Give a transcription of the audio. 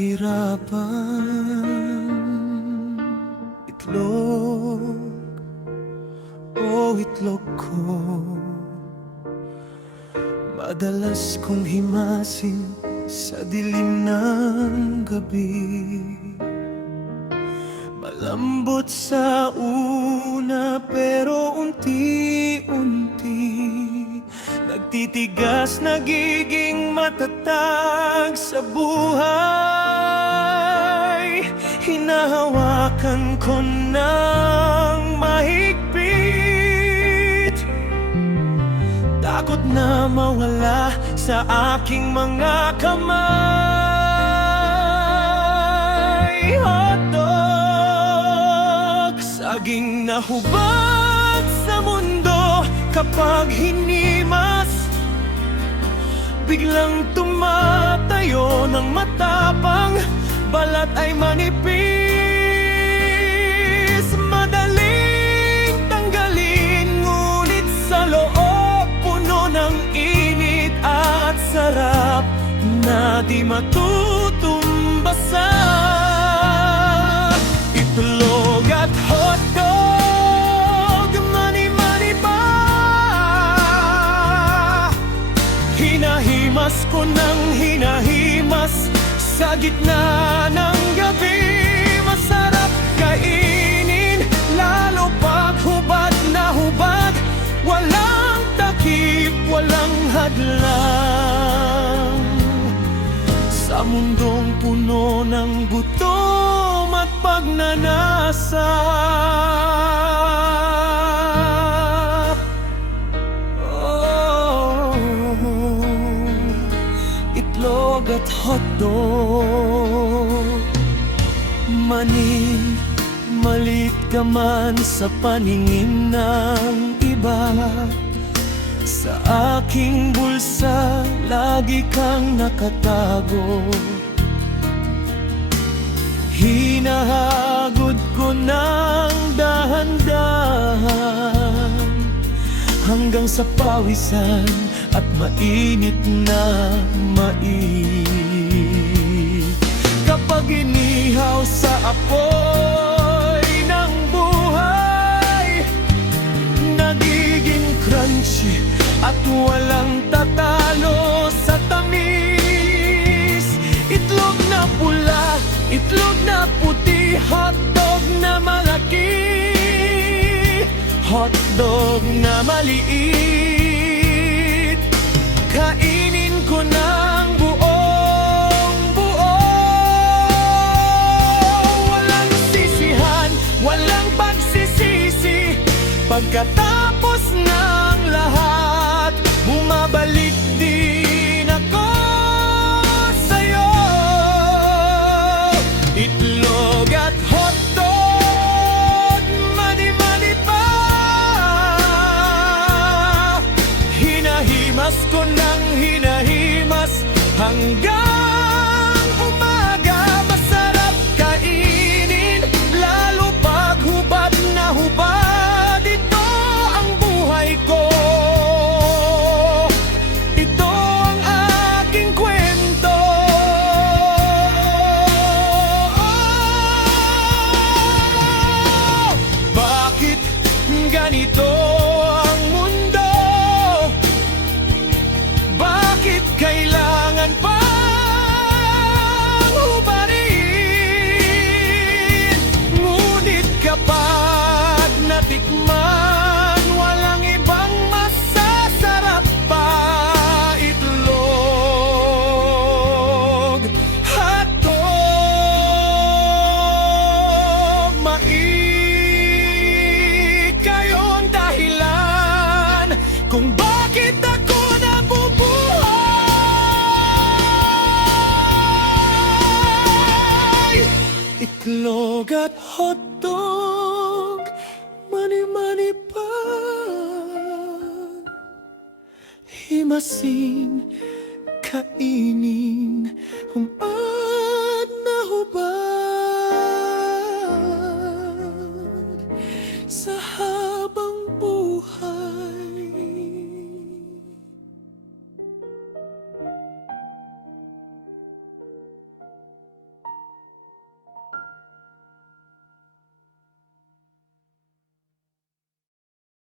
kahirapan. Itlog, itlog ko, madalas kong himasin sa dilim ng gabi. Malambot sa una pero unti-unti nagtitigas, nagiging matatag sa buhay. Hinahawakan ko ng mahigpit, takot na mawala sa aking mga kamay. Hotdog, saging na hubad sa mundo kapag hinimas, biglang tumatayo ng matapang, balat ay manipis. Madaling tanggalin, ngunit sa loob puno ng init at sarap na di matutumbasan. Itlog at hotdog, mani-mani pa. Hinahimas ko ng hinahimas sa gitna ng gabi. Masarap kainin, lalo pag hubad na hubad. Walang takip, walang hadlang sa mundong puno ng gutom at pagnanasa. Itlog at hotdog, mani, malit ka man sa paningin ng iba. Sa aking bulsa, lagi kang nakatago. Hinahagod ko ng dahan-dahan hanggang sa pawisan at mainit na mais. Kapag inihaw sa apoy ng buhay, nagiging crunchy at walang tatalo sa tamis. Itlog na pula, itlog na puti, hotdog na malaki, hotdog na maliit. Kainin ko ng buong buo, walang sisihan, walang pagsisisi. Pagkatapos ng lahat, bumabalik din ako sa'yo. Itlog at hotdog, mani-mani pa. Hinahimas ko ng hinahimas hanggang umaga. Masarap kainin, lalo pag hubad na hubad. Ito ang buhay ko, ito ang aking kwento. Bakit ganito ang mundo? Bakit kailangan pang hubarin? Ngunit kapag natikman, walang ibang masasarap pa. Itlog, hotdog, kayon dahilan kung bakit ako nabubuhay. Itlog at hotdog, mani-mani pa. Himasin, kainin,